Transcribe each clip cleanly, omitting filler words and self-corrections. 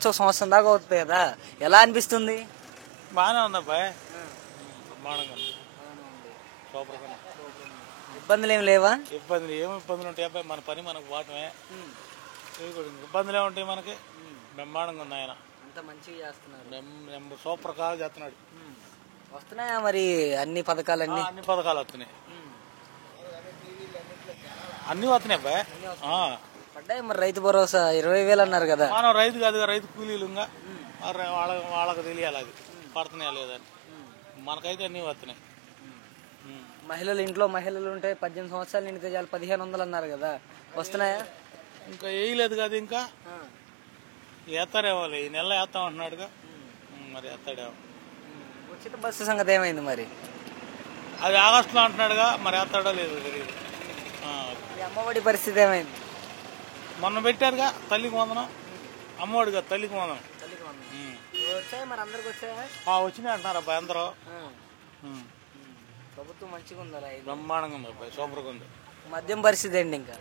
వచ్చి ఒక సంవత్సరం దాకా అవుతుంది కదా, ఎలా అనిపిస్తుంది? బాగానే ఉంది అబ్బాయి, బ్రహ్మాండంగా ఉంది, సూపర్గా ఉంది. ఇబ్బందులు ఏమి లేవా? ఇబ్బందులు ఏమి ఇబ్బందులు ఉంటాయి అబ్బాయి, మన పని మనకు పోవటమే. ఇబ్బందులు ఏముంటాయి మనకి? బ్రహ్మాండంగా ఉంది ఆయన, అంత మంచిగా చేస్తున్నారు, సూపర్ కాల్ చేస్తున్నాడు. వస్తున్నాయా మరి అన్ని పథకాలన్నీ? అన్ని పథకాలు వస్తున్నాయి, అన్ని వస్తున్నాయి అబ్బాయి. పడ్డాయి మరి. రైతు భరోసా 20,000 అన్నారు కదా. మనం రైతు కాదు, రైతు కూలీలు వాళ్ళకి తెలియాలి అది పడుతున్నాయా లేదని. మనకైతే అన్ని వస్తున్నాయి. మహిళలు ఇంట్లో మహిళలు ఉంటే 18 సంవత్సరాలు నిండితే చాలు 1,500 అన్నారు కదా, వస్తున్నాయా? ఇంకా వేయలేదు కదా, ఇంకా వేస్తారేమో, ఈ నెల వేస్తాం అంటున్నాడుగా, మరి వేస్తాడేమో. ఉచిత బస్సు సంగతి ఏమైంది మరి? అది ఆగస్టులో అంటున్నాడుగా, మరి వేస్తాడో లేదు తెలియదు. అమ్మఒడి పరిస్థితి ఏమైంది? మొన్న పెట్టారుగా తల్లికి వందనం, అమ్మఒడి కదా తల్లికి వందనం. వచ్చాయి మరి, అందరికి వచ్చాయా? వచ్చినాయి అంటున్నారు అబ్బాయి అందరూ. ప్రభుత్వం మంచిగా ఉందా? బ్రహ్మాండంగా ఉంది అబ్బాయి, సూపర్గా ఉంది. మద్యం పరిస్థితి ఏంటి? ఇంకా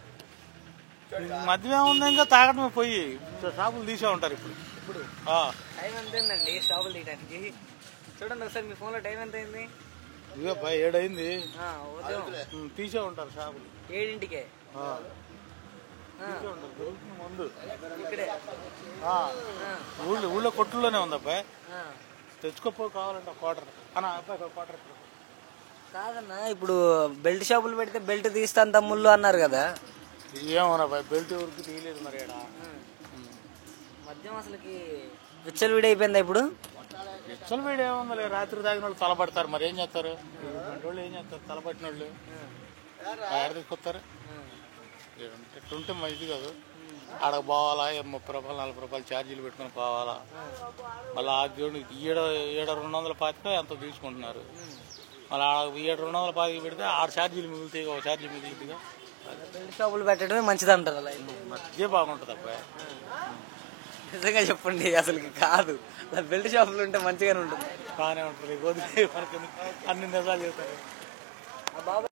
మద్యం ఏముంది, ఇంకా తాగటమే. పోయి షాపులు తీసే ఉంటారు ఇప్పుడు. టైం ఎంత అయిందండి షాపులు తీయడానికి? చూడండి ఒకసారి మీ ఫోన్లో టైం ఎంత అయింది? ఇదే అబ్బాయి 7 అయింది, తీసే ఉంటారు షాపులు. 7ంటికే ముందు ఇక్కడే ఊళ్ళో కొట్టుల్లోనే ఉంది అబ్బాయి, తెచ్చుకోపో కావాలంటే క్వార్టర్ అబ్బాయి, క్వార్టర్ కాదన్నా. ఇప్పుడు బెల్ట్ షాపులు పెడితే బెల్ట్ తీస్తాను తమ్ముళ్ళు అన్నారు కదా, ఏమన్నా అబ్బాయి బెల్ట్ ఎవరికి తీయలేదు మరి. మద్యం అసలుకి విచ్చలవిడి అయిపోయిందా ఇప్పుడు? విచ్చలవిడి ఏముంది, రాత్రి తాగిన వాళ్ళు తలపడతారు, మరి ఏం చేస్తారు? వాళ్ళు ఏం చేస్తారు? తలపట్టిన వాళ్ళు ఎక్కడ తీసుకొస్తారు? ఉంటే మంచిది కాదు. ఆడకు పోవాలా, 30 రూపాయలు 40 రూపాయలు ఛార్జీలు పెట్టుకుని పోవాలా, మళ్ళీ ఆ దేవుడికి 225 ఎంతో తీసుకుంటున్నారు. మళ్ళీ ఆడ 225 పెడితే 6 ఛార్జీలు మిగులుతాయి, ఒక ఛార్జీ మిగులుతుందిగా. బెల్ట్ షాపులు పెట్టడమే మంచిది అంటారు. అలా మధ్య బాగుంటుంది అబ్బాయి. నిజంగా చెప్పండి, అసలుకి కాదు, బెల్ట్ షాపులు ఉంటే మంచిగానే ఉంటుంది. బాగానే ఉంటుంది, మనకి అన్ని నిజాలు చెప్తారు.